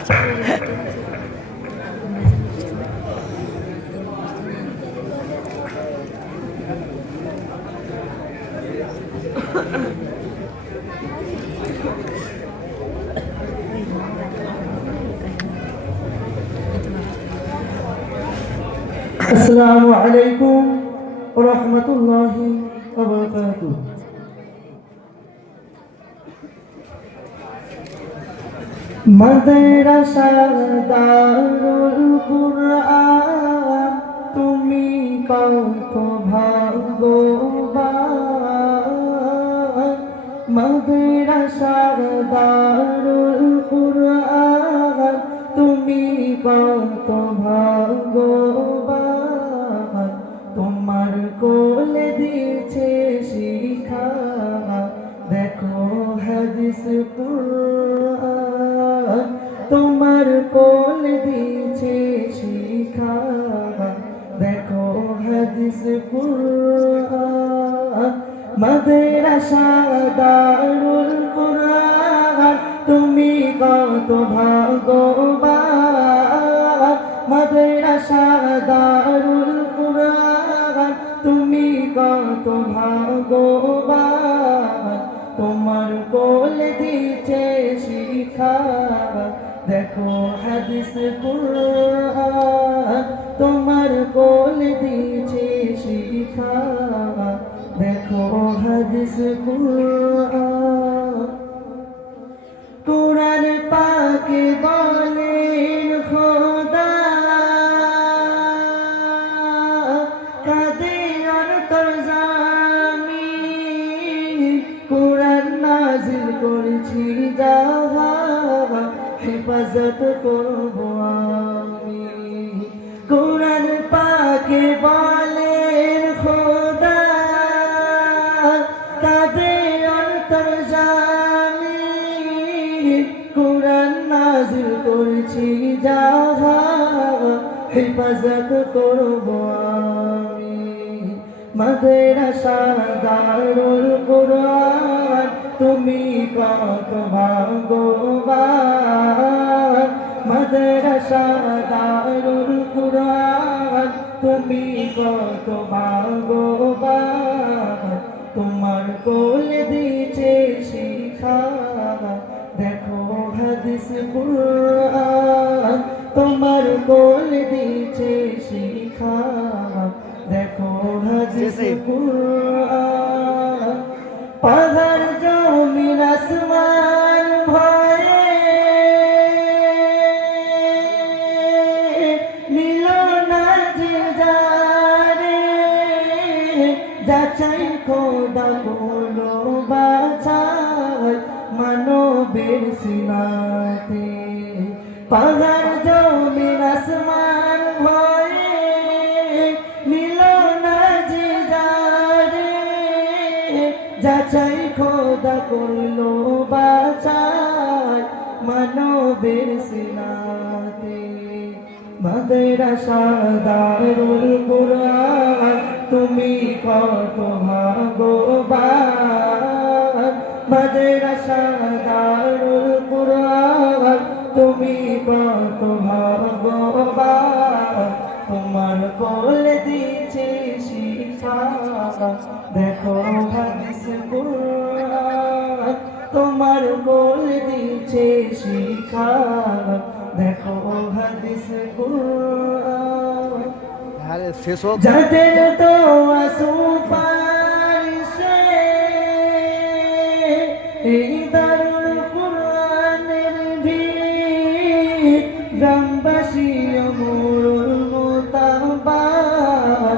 السلام عليكم ورحمة الله وبركاته. মাদ্রাসা দারুল কুরআন তুমি কত ভাগ্যবান। মাদ্রাসা দারুল কুরআন তুমি কত ভাগ্যবান। তোমার কোলে দিয়েছে শিক্ষা, দেখো হাদিস কুরআন। তোমার কোলে দিয়েছে শিক্ষা, দেখো হাদিস কুরআন। মাদ্রাসা দারুল কুরআন তুমি কত ভাগ্যবান। মাদ্রাসা দারুল কুরআন তুমি কত ভাগ্যবান। তোমার কোলে দিয়েছে শিক্ষা, দেখো হাদিস কুরআন। তোমার কোলে দিয়েছে শিক্ষা, দেখো হাদিস কুরআন। কুরআন পাকে বলেন খোদা, কাঁদে অন্তর্যামী। কুরআন নাযিল করেছি যাহা, হেফাজত করব আমি। কুরআন পাকে বলেন খোদা, কাঁদে অন্তর্যামী। কুরআন নাযিল করেছি যাহা, হেফাজত করব আমি। মাদ্রাসা দারুল কুরআন তুমি কত ভাগ্যবান। মাদ্রাসা দারুল কুরআন তুমি কত ভাগ্যবান। তোমার কোলে দিয়েছে শিক্ষা, দেখো হাদিস কুরআন। তোমার কোলে দিয়েছে শিক্ষা, দেখো হাদিস কুরআন। পাহাড় জমিন আসমান ভয়ে নিল না যে যারে, যাচাই খোদা বলো বাছাই মানবের সিনাতে। পাহাড় জমিন আসমান ভয়ে নিল না যে যারে, যাচাই খোদা করলো বাছাই মানবের সিনাতে। মাদ্রাসা দারুল কুরআন তুমি কত ভাগ্যবান। মাদ্রাসা দারুল কুরআন তুমি কত ভাগ্যবান। তোমার কোলে দিয়েছে শিক্ষা, দেখো হাদিস কুরআন। তোমার কোলে দিয়েছে শিক্ষা, দেখো হাদিস কুরআন। যাদের তো সুপারিশে এই দারুল কুরআনের ভিড়, গ্রামবাসী আমরুল মুতাবার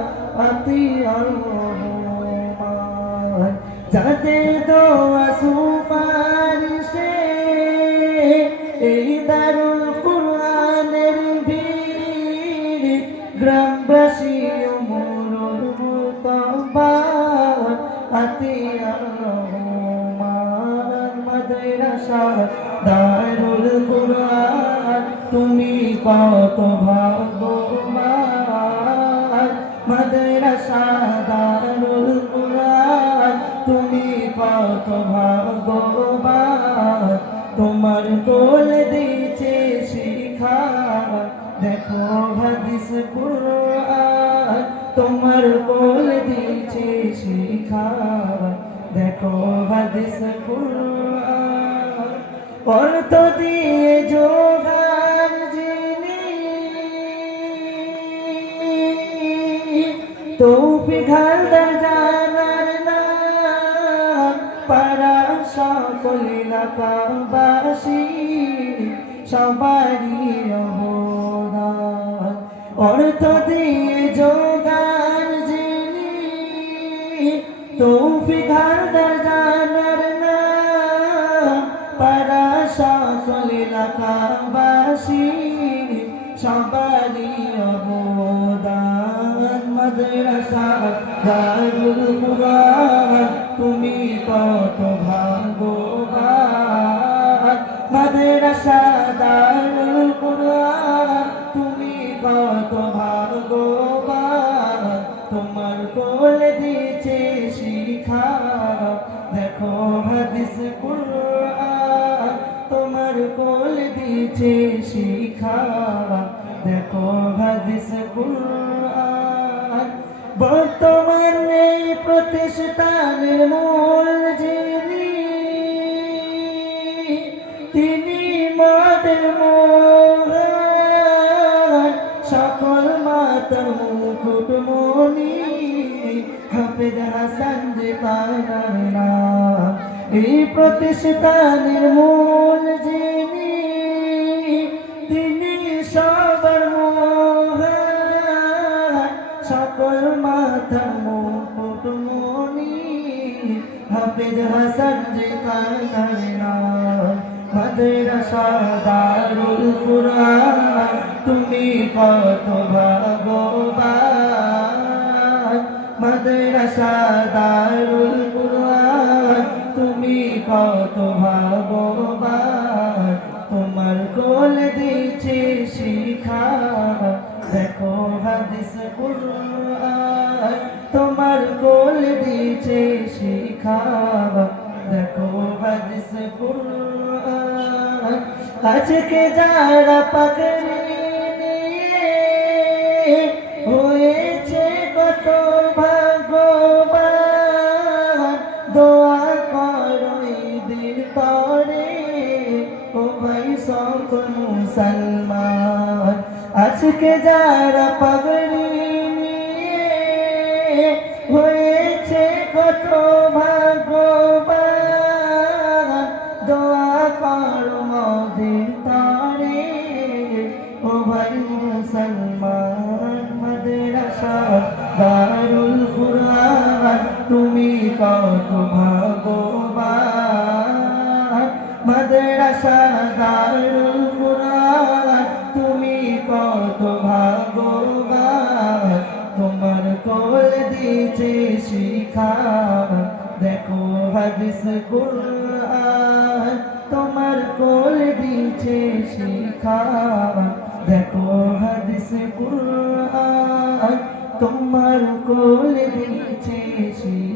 আতিয়ার রহমান। যাদের দোয়া সুপারিশে এই দারুল কুরআনের ভিড়, গ্রামবাসী আমরুল মুতাবার আতিয়ার রহমান। মাদ্রাসা দারুল কুরআন তুমি কত ভাগ্যবান। মাদ্রাসা দারুল কুরআন তুমি কত ভাগ্যবান। তোমার কোলে দিয়েছে দেখো হাদিস কুরআন তোমার কোল দিচ্ছে শিখা দেখো হাদিস কুরআন অর্থ দিয়ে যোগান যিনি তৌফিক হালদার জানার নাম পাড়া সকল এলাকাবাসী সবারই অবদান অর্থ দিয়ে যোগান যিনি তৌফিক হালদার জানার নাম পাড়া সকল এলাকাবাসী সবারই অবদান মাদ্রাসা দারুল কুরআন তুমি কত ভাগ্যবান মাদ্রাসা দারুল কুরআন তুমি কত ভাগ্যবান তোমার কোল দিচ্ছে শিখা দেখো হাদিস কুরআন তোমার কোল দিচ্ছে শিখা দেখো হাদিস কুরআন বর্তমানে প্রতিষ্ঠানের মূল যিনি তিনি মদের মোহন সকল মাতার মুকুটমণি হাফেজ হাসান যে তার নাম এই প্রতিষ্ঠানের মূল যিনি তিনি সবার মোহন সকল মাতার মুকুটমণি হাফেজ হাসান যে তার নাম মাদ্রাসা দারুল কুরআন তুমি কত ভাগ্যবান মাদ্রাসা দারুল কুরআন তুমি কত ভাগ্যবান তোমার কোল দিচ্ছে শিখা দেখো হাদিস কুরআন তোমার কোল দিচ্ছে শিখা দেখো হাদিস কুরআন আজকে যারা পাগড়ি নিয়ে হয়েছে কত ভাগ্যবান দোয়া করো ঈদের তরে ও ভাই সকল মুসলমান আজকে যারা পাগড়ি নিয়ে হয়েছে কত ভাগ্যবান দোয়া করো মোদের তরে ও ভাই মুসলমান মাদ্রাসা দারুল কুরআন তুমি কত ভাগ্যবান মাদ্রাসা দারুল কুরআন তুমি কত ভাগ্যবান তোমার কোল দিচ্ছে শিখা দেখো হাদিস কুরআন তোমার কোল দিচ্ছে শিখা দেখো হাদিস কুরআন তোমার কোল দিচ্ছে শিখা